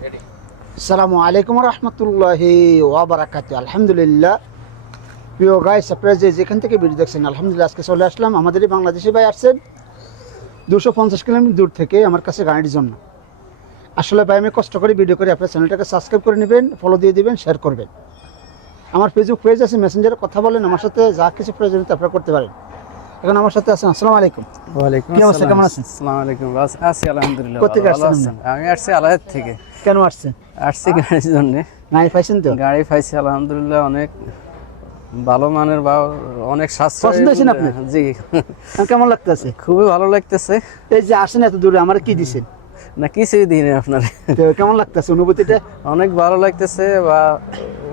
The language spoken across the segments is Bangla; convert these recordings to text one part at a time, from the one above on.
আসসালামু আলাইকুম রহমতুল্লাহি ওয়াবারাকাত আলহামদুলিল্লাহ প্রিয় গাইস আপনারা যে যেখান থেকে ভিডিও দেখছেন। আলহামদুলিল্লাহ আজকে চলে আসলাম। আমাদের এই বাংলাদেশি ভাই আসছেন। দুশো পঞ্চাশ কিলোমিটার দূর থেকে আমার কাছে গাড়ির জন্য। আসলে ভাই আমি কষ্ট করে ভিডিও করে। আপনার চ্যানেলটাকে সাবস্ক্রাইব করে নেবেন ফলো দিয়ে দিবেন শেয়ার করবেন। আমার ফেসবুক পেজ আছে মেসেঞ্জারে কথা বলেন। আমার সাথে যা কিছু প্রয়োজনীয়তা আপনারা করতে পারেন। এখন আমার সাথে আছেন আসসালামু আলাইকুম। ওয়ালাইকুম আসসালাম। কেমন আছেন? আসসালামু আলাইকুম। আছি আলহামদুলিল্লাহ আসছেন আমি আসছি আলাহের থেকে। কেন আসছেন? আসছি গাড়ির জন্য। গাড়ি পাইছেন তো? গাড়ি পাইছি আলহামদুলিল্লাহ অনেক ভালো মানের বা অনেক সাশ্রয় পছন্দ হয়েছে না আপনার? জি। কেমন লাগতেছে? খুবই ভালো লাগতেছে। এই যে আসেন এত দূরে আমার কি দিছেন? না কিছুই দিন আপনার। কেমন লাগতেছে অনুভূতিটা? অনেক ভালো লাগতেছে বা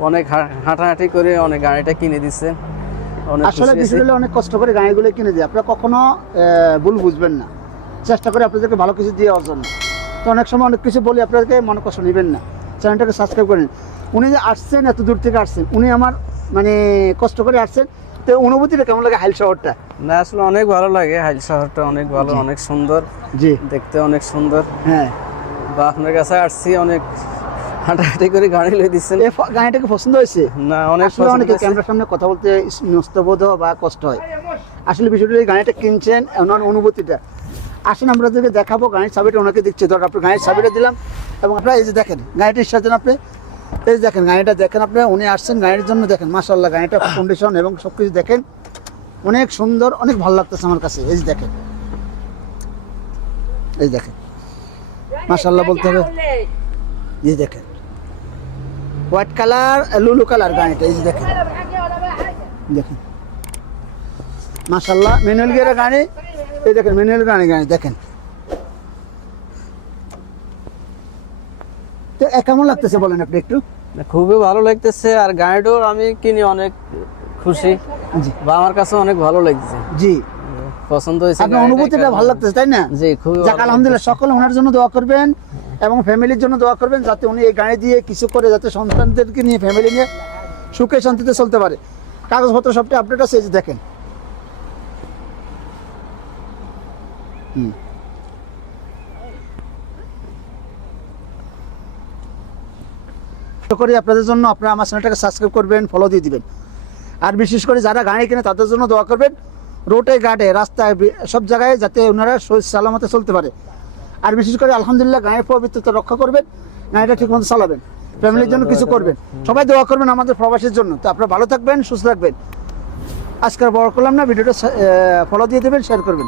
অনেক হাঁটাহাঁটি করে অনেক গাড়িটা কিনে দিচ্ছে অনেক আসলে বিষয়গুলো অনেক কষ্ট করে গাড়িগুলো কিনে দিই আপনারা কখনো ভুল বুঝবেন না। চেষ্টা করে আপনাদেরকে ভালো কিছু দিয়ে অর্জন অনেক সময় অনেক কিছু বলি আপনাদেরকে মনে কষ্ট নেবেন না। চ্যানেলটাকে সাবস্ক্রাইব করেন। উনি যে আসছেন এত দূর থেকে আসছেন উনি আমার মানে কষ্ট করে আসছেন তো অনুভূতিটা কেমন লাগে হাইল শহরটা? না আসলে অনেক ভালো লাগে। হাইল শহরটা অনেক ভালো অনেক সুন্দর। জি। দেখতে অনেক সুন্দর। হ্যাঁ। বা আপনার কাছে আসছি অনেক হাঁটাহাঁটি করে গাড়ি লয়ে দিচ্ছেন। এই গাড়িটাকে পছন্দ হয়েছে? না অনেক পছন্দ অনেকে ক্যামেরার সামনে কথা বলতে ন্যস্তবোধ বা কষ্ট হয়। আসলে বিষয়টা এই গাড়িটা কিনছেন ওনার অনুভূতিটা। আসেন আমরা যদি দেখাবো গাড়ির চাবিটা ওনাকে দিচ্ছে ধর আপনি গাড়ির চাবিটা দিলাম। এবং আপনারা এই যে দেখেন গাড়িটা সাথে আপনি এই দেখেন গাড়িটা দেখেন আপনি উনি আসছেন গাড়ির জন্য দেখেন মাসাল্লাহ গাড়িটা কন্ডিশন এবং সব কিছু দেখেন। অনেক সুন্দর অনেক ভালো লাগতেছে আমার কাছে এই যে দেখেন। এই দেখেন। মাসাল্লাহ বলতে হবে। এই দেখেন। হোয়াইট কালার লুলু কালার গাড়িটা এই যে দেখেন। দেখেন। মাশাল্লাহ ম্যানুয়াল গিয়ারের গাড়ি এই দেখেন ম্যানুয়াল গাড়ি গাড়ি দেখেন। তো কেমন লাগতেছে বলেন আপনি একটু? খুবই ভালো লাগতেছে আর গাড়িটাও আমি কিনে অনেক খুশি জি। বা আমার কাছে অনেক ভালো লাগছে। জি। পছন্দ হয়েছে আপনার অনুভূতিটা ভালো লাগতেছে তাই না? জি খুবই যাক আলহামদুলিল্লাহ সকলে ওনার জন্য দোয়া করবেন এবং ফ্যামিলির জন্য দোয়া করবেন যাতে উনি এই গাড়ি দিয়ে কিছু করে যাতে সন্তানদেরকে নিয়ে ফ্যামিলি নিয়ে সুখে শান্তিতে চলতে পারে। কাগজপত্র সবটা আপডেট আছে এই যে দেখেন। হুম আশা করি আপনাদের জন্য আপনারা আমার চ্যানেলটাকে সাবস্ক্রাইব করবেন ফলো দিয়ে দিবেন। আর বিশেষ করে যারা গাড়ি কিনে তাদের জন্য দোয়া করবেন রোডে ঘাটে, রাস্তায় সব জায়গায় যাতে ওনারা সালামতে চলতে পারে। আর বিশেষ করে আলহামদুলিল্লাহ গাড়ির পবিত্রতা রক্ষা করবেন, গাড়িটা ঠিক মতো চালাবেন, ফ্যামিলির জন্য কিছু করবেন। সবাই দোয়া করবেন আমাদের প্রবাসের জন্য। তো আপনারা ভালো থাকবেন, সুস্থ থাকবেন। আজকের বড় করলাম না, ভিডিওটা ফলো দিয়ে দেবেন শেয়ার করবেন।